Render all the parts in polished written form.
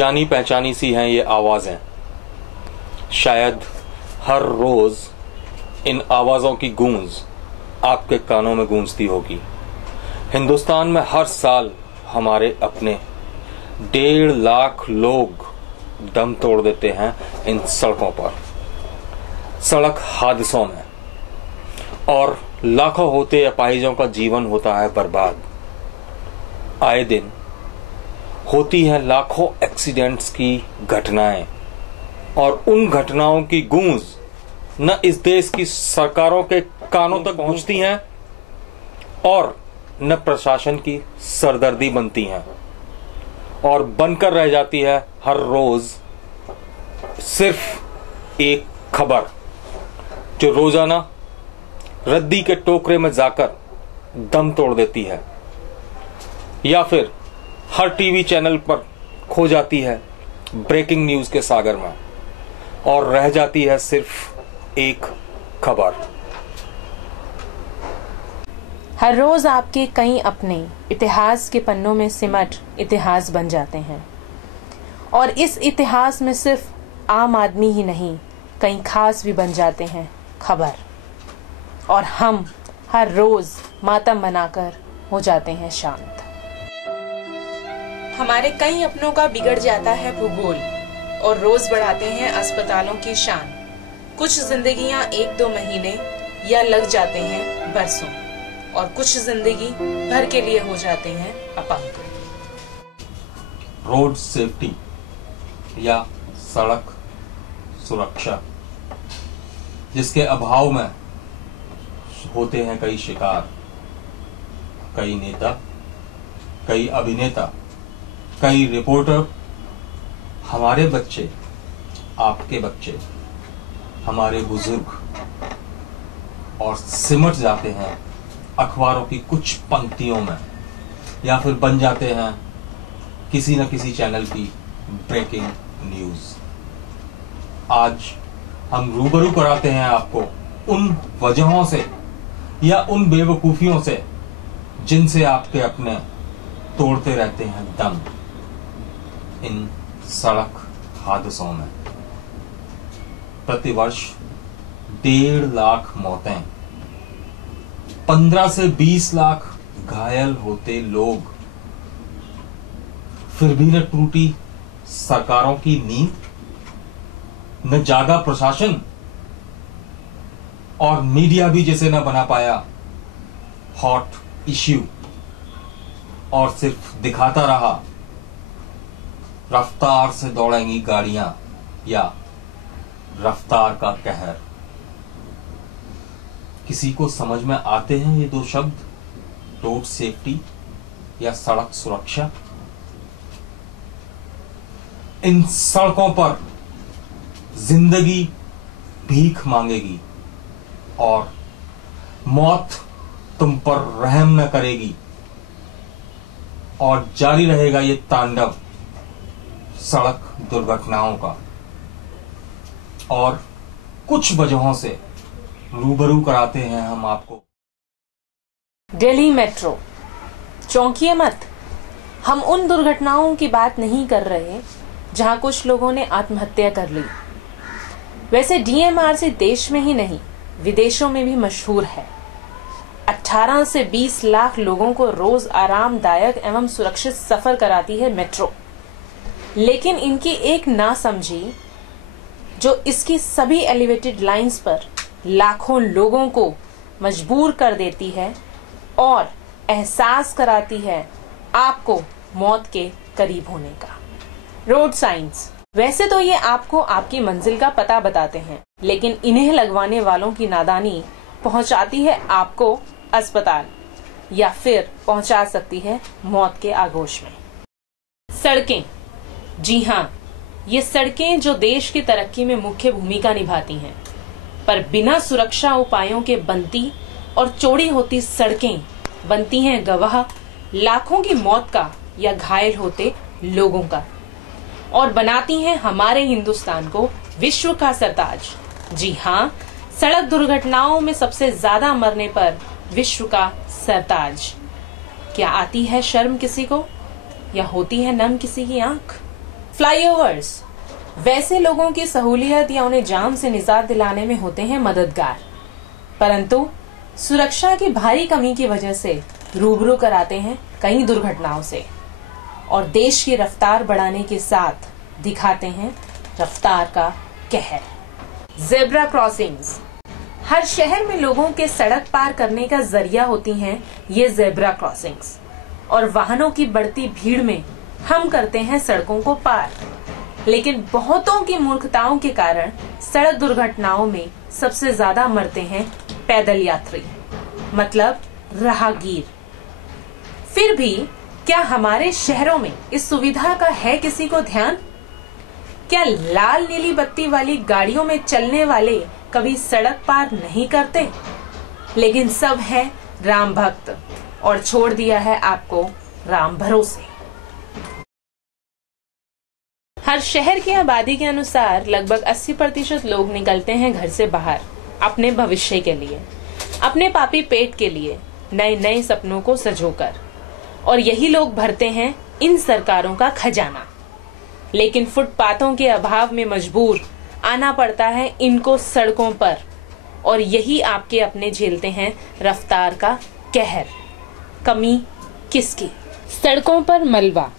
जानी पहचानी सी हैं ये आवाज़ें। शायद हर रोज़ इन आवाज़ों की गूंज आपके कानों में गूंजती होगी। हिंदुस्तान में हर साल हमारे अपने 1.5 लाख लोग दम तोड़ देते हैं इन सड़कों पर, सड़क हादसों में, और लाखों होते अपाहिजों का जीवन होता है बर्बाद। आए दिन होती हैं लाखों एक्सीडेंट्स की घटनाएं, और उन घटनाओं की गूंज न इस देश की सरकारों के कानों तक पहुंचती हैं और न प्रशासन की सरदर्दी बनती हैं, और बनकर रह जाती है हर रोज सिर्फ एक खबर जो रोजाना रद्दी के टोकरे में जाकर दम तोड़ देती है, या फिर हर टीवी चैनल पर खो जाती है ब्रेकिंग न्यूज के सागर में और रह जाती है सिर्फ एक खबर। हर रोज आपके कई अपने इतिहास के पन्नों में सिमट इतिहास बन जाते हैं, और इस इतिहास में सिर्फ आम आदमी ही नहीं, कई खास भी बन जाते हैं खबर, और हम हर रोज मातम मनाकर हो जाते हैं शांत। हमारे कई अपनों का बिगड़ जाता है भूगोल, और रोज बढ़ाते हैं अस्पतालों की शान। कुछ जिंदगियां 1-2 महीने या लग जाते हैं बरसों, और कुछ जिंदगी भर के लिए हो जाते हैं अपंग। रोड सेफ्टी या सड़क सुरक्षा, जिसके अभाव में होते हैं कई शिकार, कई नेता, कई अभिनेता, कई रिपोर्टर, हमारे बच्चे, आपके बच्चे, हमारे बुजुर्ग, और सिमट जाते हैं अखबारों की कुछ पंक्तियों में, या फिर बन जाते हैं किसी न किसी चैनल की ब्रेकिंग न्यूज। आज हम रूबरू कराते हैं आपको उन वजहों से या उन बेवकूफियों से जिनसे आपके अपने तोड़ते रहते हैं दम इन सड़क हादसों में। प्रतिवर्ष 1.5 लाख मौतें, 15 से 20 लाख घायल होते लोग, फिर भी न टूटी सरकारों की नींद, न जागा प्रशासन, और मीडिया भी जैसे न बना पाया हॉट इश्यू, और सिर्फ दिखाता रहा रफ्तार से दौड़ेंगी गाड़ियां या रफ्तार का कहर। किसी को समझ में आते हैं ये 2 शब्द, रोड सेफ्टी या सड़क सुरक्षा? इन सड़कों पर जिंदगी भीख मांगेगी और मौत तुम पर रहम न करेगी, और जारी रहेगा ये तांडव सड़क दुर्घटनाओं का। और कुछ वजहों से रूबरू कराते हैं हम आपको। दिल्ली मेट्रो, चौंकिए मत, हम उन दुर्घटनाओं की बात नहीं कर रहे जहां कुछ लोगों ने आत्महत्या कर ली। वैसे DMRC देश में ही नहीं, विदेशों में भी मशहूर है। 18 से 20 लाख लोगों को रोज आरामदायक एवं सुरक्षित सफर कराती है मेट्रो, लेकिन इनकी एक ना समझी जो इसकी सभी एलिवेटेड लाइंस पर लाखों लोगों को मजबूर कर देती है और एहसास कराती है आपको मौत के करीब होने का। रोड साइंस, वैसे तो ये आपको आपकी मंजिल का पता बताते हैं, लेकिन इन्हें लगवाने वालों की नादानी पहुंचाती है आपको अस्पताल, या फिर पहुंचा सकती है मौत के आगोश में। सड़कें, जी हाँ, ये सड़कें जो देश की तरक्की में मुख्य भूमिका निभाती हैं, पर बिना सुरक्षा उपायों के बनती और चौड़ी होती सड़कें बनती हैं गवाह लाखों की मौत का या घायल होते लोगों का, और बनाती हैं हमारे हिंदुस्तान को विश्व का सरताज। जी हाँ, सड़क दुर्घटनाओं में सबसे ज्यादा मरने पर विश्व का सरताज। क्या आती है शर्म किसी को, या होती है नम किसी की आंख? फ्लाईओवर्स वैसे लोगों की सहूलियत या उन्हें जाम से निजात दिलाने में होते हैं मददगार, परंतु सुरक्षा की भारी कमी की वजह से रूबरू कराते हैं कई दुर्घटनाओं से और देश की रफ्तार बढ़ाने के साथ दिखाते हैं रफ्तार का कहर। जेब्रा क्रॉसिंग्स हर शहर में लोगों के सड़क पार करने का जरिया होती हैं ये जेब्रा क्रॉसिंग्स, और वाहनों की बढ़ती भीड़ में हम करते हैं सड़कों को पार। लेकिन बहुतों की मूर्खताओं के कारण सड़क दुर्घटनाओं में सबसे ज्यादा मरते हैं पैदल यात्री, मतलब राहगीर। फिर भी क्या हमारे शहरों में इस सुविधा का है किसी को ध्यान? क्या लाल नीली बत्ती वाली गाड़ियों में चलने वाले कभी सड़क पार नहीं करते? लेकिन सब है राम भक्त और छोड़ दिया है आपको राम भरोसे। हर शहर की आबादी के अनुसार लगभग 80% लोग निकलते हैं घर से बाहर अपने भविष्य के लिए, अपने पापी पेट के लिए, नए नए सपनों को सजोकर, और यही लोग भरते हैं इन सरकारों का खजाना। लेकिन फुटपाथों के अभाव में मजबूर आना पड़ता है इनको सड़कों पर, और यही आपके अपने झेलते हैं रफ्तार का कहर। कमी किसकी? सड़कों पर मलबा।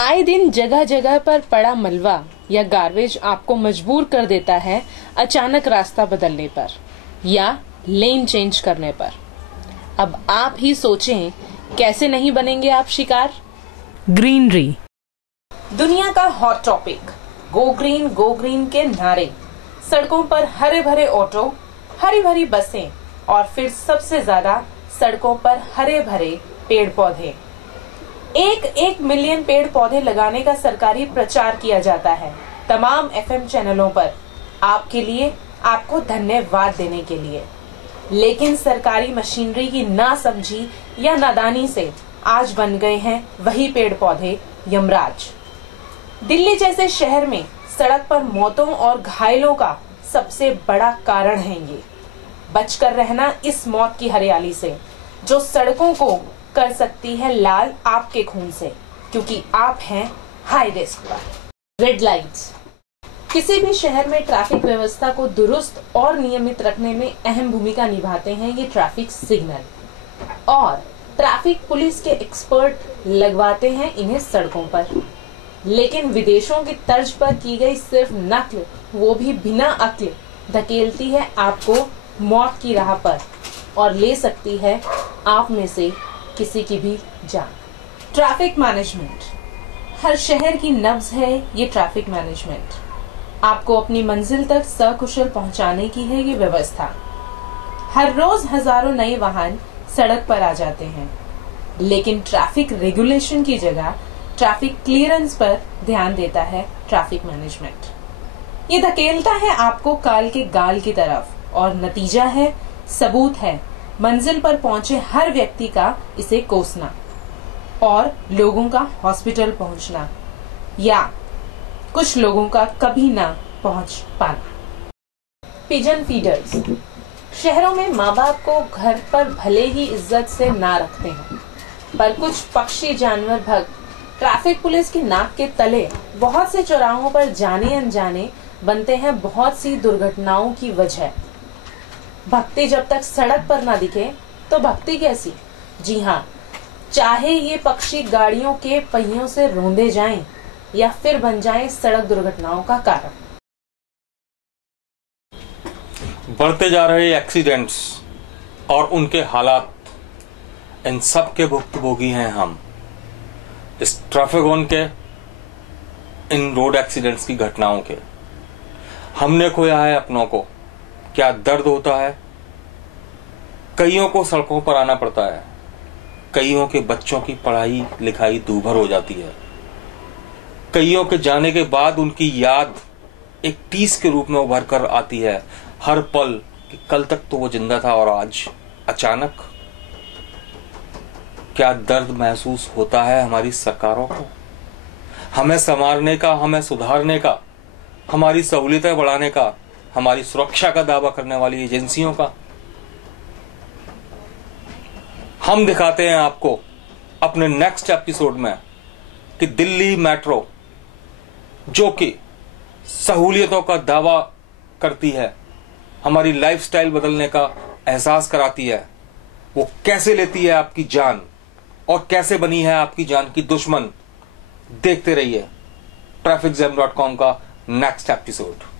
आए दिन जगह जगह पर पड़ा मलबा या गार्बेज आपको मजबूर कर देता है अचानक रास्ता बदलने पर या लेन चेंज करने पर। अब आप ही सोचें, कैसे नहीं बनेंगे आप शिकार? ग्रीनरी दुनिया का हॉट टॉपिक। गो ग्रीन के नारे, सड़कों पर हरे भरे ऑटो, हरी भरी बसें, और फिर सबसे ज्यादा सड़कों पर हरे भरे पेड़ पौधे। 1 मिलियन पेड़ पौधे लगाने का सरकारी प्रचार किया जाता है तमाम FM चैनलों पर, आपके लिए, आपको धन्यवाद देने के लिए। लेकिन सरकारी मशीनरी की नासमझी या नादानी से आज बन गए हैं वही पेड़ पौधे यमराज। दिल्ली जैसे शहर में सड़क पर मौतों और घायलों का सबसे बड़ा कारण है ये। बचकर रहना इस मौत की हरियाली से जो सड़कों को कर सकती है लाल आपके खून से, क्योंकि आप हैं हाई रिस्क पर। रेड लाइट्स किसी भी शहर में ट्रैफिक व्यवस्था को दुरुस्त और नियमित रखने में अहम भूमिका निभाते हैं ये ट्रैफिक सिग्नल, और ट्रैफिक पुलिस के एक्सपर्ट लगवाते हैं इन्हें सड़कों पर। लेकिन विदेशों की तर्ज पर की गई सिर्फ नकल, वो भी बिना अक्ल, धकेलती है आपको मौत की राह पर और ले सकती है आप में से किसी की भी जान। ट्रैफिक मैनेजमेंट हर शहर की नब्ज है ये ट्रैफिक मैनेजमेंट। आपको अपनी मंजिल तक सकुशल पहुंचाने की है ये व्यवस्था। हर रोज हजारों नए वाहन सड़क पर आ जाते हैं, लेकिन ट्रैफिक रेगुलेशन की जगह ट्रैफिक क्लियरेंस पर ध्यान देता है ट्रैफिक मैनेजमेंट। ये धकेलता है आपको काल के गाल की तरफ, और नतीजा है, सबूत है, मंजिल पर पहुंचे हर व्यक्ति का इसे कोसना और लोगों का हॉस्पिटल पहुंचना, या कुछ लोगों का कभी ना पहुंच पाना। पिजन फीडर्स शहरों में माँ बाप को घर पर भले ही इज्जत से ना रखते हैं, पर कुछ पक्षी जानवर भक्त ट्रैफिक पुलिस की नाक के तले बहुत से चौराहों पर जाने अनजाने बनते हैं बहुत सी दुर्घटनाओं की वजह। भक्ति जब तक सड़क पर ना दिखे तो भक्ति कैसी? जी हाँ, चाहे ये पक्षी गाड़ियों के पहियों से रोंदे जाएं या फिर बन जाएं सड़क दुर्घटनाओं का कारण। बढ़ते जा रहे एक्सीडेंट्स और उनके हालात, इन सब के भुक्तभोगी हैं हम। इस ट्रैफिक के, इन रोड एक्सीडेंट्स की घटनाओं के हमने खोया है अपनों को। क्या दर्द होता है। कईयों को सड़कों पर आना पड़ता है, कईयों के बच्चों की पढ़ाई लिखाई दूभर हो जाती है, कईयों के जाने के बाद उनकी याद एक टीस के रूप में उभर कर आती है हर पल कि कल तक तो वो जिंदा था और आज अचानक। क्या दर्द महसूस होता है हमारी सरकारों को, हमें संवारने का, हमें सुधारने का, हमारी सहूलियतें बढ़ाने का, हमारी सुरक्षा का दावा करने वाली एजेंसियों का। हम दिखाते हैं आपको अपने नेक्स्ट एपिसोड में कि दिल्ली मेट्रो जो कि सहूलियतों का दावा करती है, हमारी लाइफस्टाइल बदलने का एहसास कराती है, वो कैसे लेती है आपकी जान और कैसे बनी है आपकी जान की दुश्मन। देखते रहिए trafficzam.com का नेक्स्ट एपिसोड।